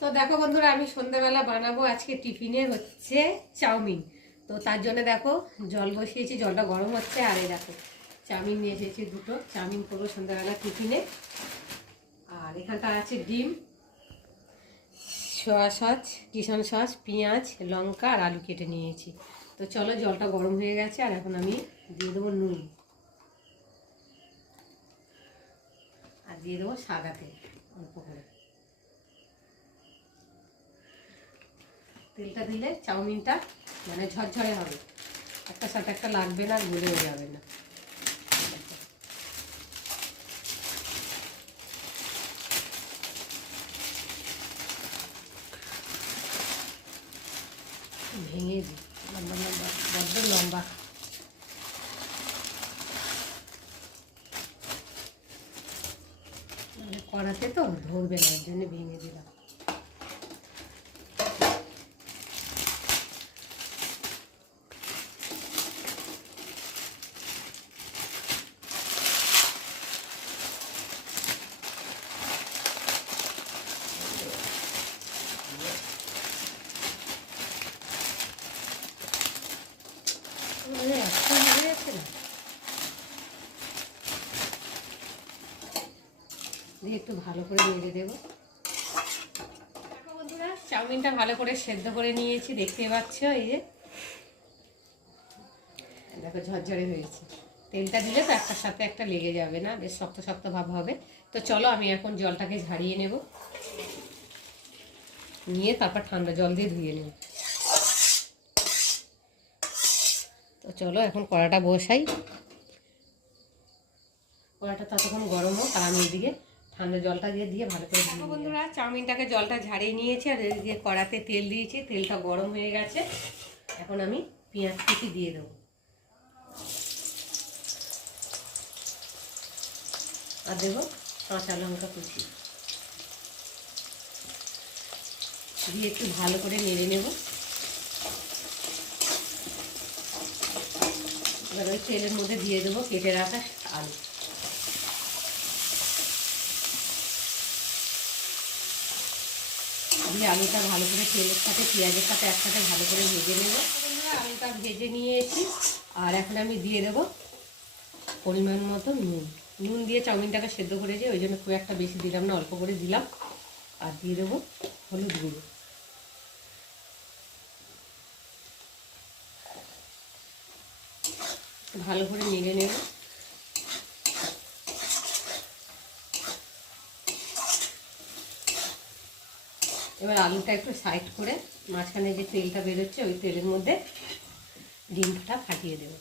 তো দেখো বন্ধুরা, আমি সন্ধ্যাবেলা বানাবো আজকে টিফিনে হচ্ছে চাউমিন। তো তার জন্য দেখো জল বসিয়েছি, জলটা গরম হচ্ছে। আর এই দেখো চাউমিন নিয়ে এসেছি দুটো, চাউমিন করবো সন্ধ্যাবেলা টিফিনে। আর এখানটা আছে ডিম, সোয়া সস, কিষান সস, পেঁয়াজ, লঙ্কা আর আলু কেটে নিয়েছি। তো চলো, জলটা গরম হয়ে গেছে আর এখন আমি দিয়ে দেবো নুন আর দিয়ে দেবো সাদা তেল অল্প করে। তেলটা দিলে চাউমিনটা মানে ঝরঝরে হবে, একটা সাথে একটা লাগবে না, গলেও যাবে না। ভেঙে দিই, লম্বা লম্বা, বড্ড লম্বা। মানে কড়াতে তো ধরবে না, এর জন্য ভেঙে দিলাম। দিয়ে একটু ভালো করে নেড়ে দেবো। দেখো বন্ধুরা, চাউমিনটা ভালো করে সেদ্ধ করে নিয়েছি, দেখতে পাচ্ছ। এই যে দেখো ঝরঝরে হয়েছে। তেলটা দিলে তো একটার সাথে একটা লেগে যাবে না, বেশ শক্ত শক্ত ভাব হবে। তো চলো আমি এখন জলটাকে ঝারিয়ে নেব, নিয়ে তারপর ঠান্ডা জল দিয়ে ধুয়ে নেব। তো চলো এখন কড়াটা বসাই, কড়াটা ততক্ষণ গরম হোক আর আমি এদিকে ঠান্ডা জলটা দিয়ে ভালো করে ধুয়ে। বন্ধুরা, চাউমিনটাকে জলটা ঝারিয়ে নিয়েছি আর এদিকে কড়াতে তেল দিয়েছি, তেলটা গরম হয়ে গেছে। এখন আমি পেঁয়াজ কুচি দিয়ে দেবো আর দেবো কাঁচা লঙ্কা কুচি, দিয়ে একটু ভালো করে নেড়ে নেব। এবার ওই তেলের মধ্যে দিয়ে দেবো কেটে রাখা আলু। দিয়ে আলুটা ভালো করে তেলের সাথে পেঁয়াজের সাথে একসাথে ভালো করে ভেজে নেব। আলুটা ভেজে নিয়েছি আর এখন আমি দিয়ে দেবো পরিমাণ মতো নুন। নুন দিয়ে চাউমিনটাকে সেদ্ধ করেছি, ওই জন্য খুব একটা বেশি দিলাম না, অল্প করে দিলাম। আর দিয়ে দেবো হলুদ গুঁড়ো। ভালো করে নেড়ে নেব। এবার আলুটা একটু সাইড করে মাঝখানে যে তেলটা বেরোচ্ছে ওই তেলের মধ্যে ডিমটা ফাটিয়ে দেব।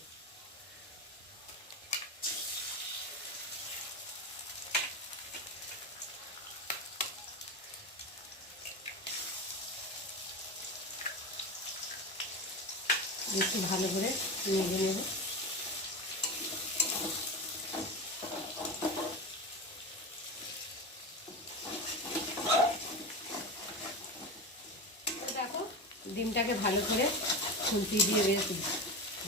একটু ভালো করে নেড়ে নেব। দেখো ডিমটাকে ভালো করে খুন্তি দিয়ে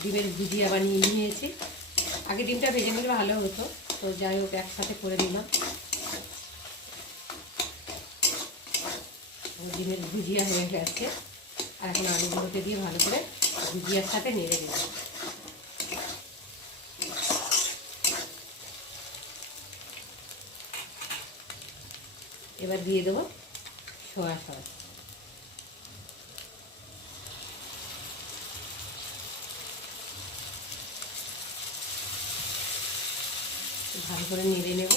ডিমের ভুজিয়া বানিয়ে নিয়েছি। আগে ডিমটা ভেজে নিলে ভালো হতো, তো যাই হোক একসাথে করে নিলাম। ডিমের ভুজিয়া হয়ে গেছে আর এখন আলুগুলোকে দিয়ে ভালো করে ভুজিয়ার সাথে নেড়ে দেব। এবার দিয়ে দেবো সোয়া সস। ভালো করে নেড়ে নেব।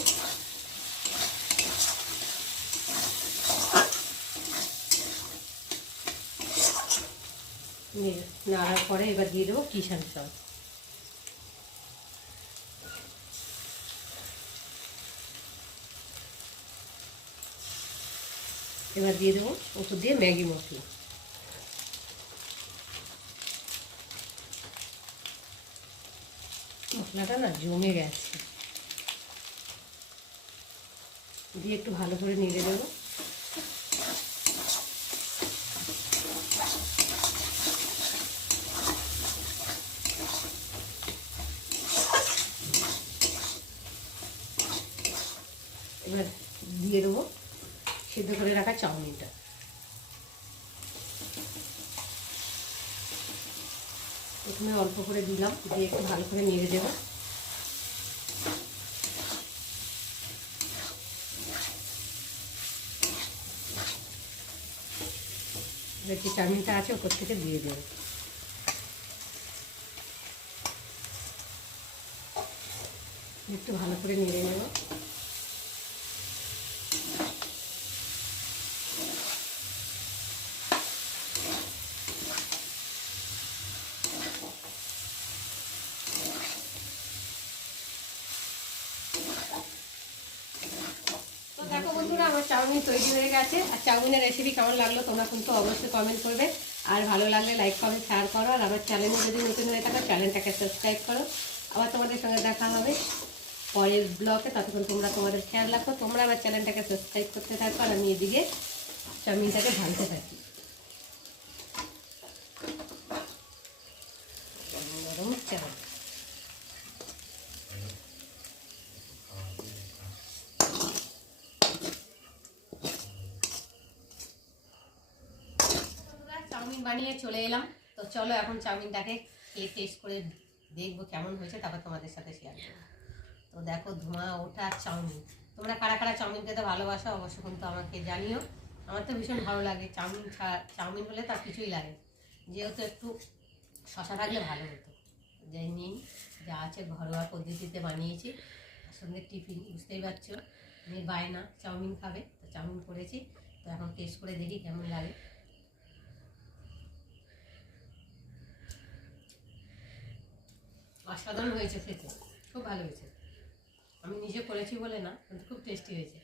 নাড়ার পরে এবার দিয়ে দেবো কিষান সস। এবার দিয়ে দেবো ওপর দিয়ে ম্যাগি মশলা। মশলাটা না জমে গেছে, দিয়ে একটু ভালো করে নেড়ে দেবো। এবার দিয়ে দেবো সিদ্ধ করে রাখা চাউমিনটা। প্রথমে অল্প করে দিলাম, দিয়ে একটু ভালো করে নেড়ে দেবো। যে চাউমিনটা আছে ওপর থেকে দিয়ে দেবো। একটু ভালো করে নেড়ে নেব। দেখো বন্ধুরা, আমার চাউমিন তৈরি হয়ে গেছে। আর চাউমিনের রেসিপি কেমন লাগলো তোমরা কিন্তু অবশ্যই কমেন্ট করবে। আর ভালো লাগলে লাইক কমেন্ট শেয়ার করো। আর আমার চ্যানেলে যদি নতুন হয়ে থাকো চ্যানেলটাকে সাবস্ক্রাইব করো। আবার তোমাদের সঙ্গে দেখা হবে পরের ব্লগে। ততক্ষণ তোমরা তোমাদের খেয়াল রাখো। তোমরা আমার চ্যানেলটাকে সাবস্ক্রাইব করতে থাকো আর আমি এদিকে চাউমিনটাকে ভাজতে থাকি। গরম চাউমিন চাউমিন বানিয়ে চলে এলাম। তো চলো এখন চাউমিনটাকে খেয়ে টেস্ট করে দেখবো কেমন হয়েছে, তারপর তোমাদের সাথে শেয়ার করবো। তো দেখো ধোঁয়া ওঠা চাউমিন। তোমরা কারা কারা চাউমিন খেতে ভালোবাসো অবশ্যই কিন্তু আমাকে জানিও। আমার তো ভীষণ ভালো লাগে চাউমিন। চাউমিন হলে তার কিছুই লাগে, যেহেতু একটু শশা থাকলে ভালো হতো। যাই নিন, যা আছে ঘরোয়া পদ্ধতিতে বানিয়েছি। তার সঙ্গে টিফিন, বুঝতেই পারছো মেয়ের বায়না চাউমিন খাবে, তো চাউমিন করেছি। তো এখন টেস্ট করে দেখি কেমন লাগে। অসাধারণ হয়েছে খেতে, খুব ভালো হয়েছে। আমি নিজে করেছি বলে না, কিন্তু খুব টেস্টি হয়েছে।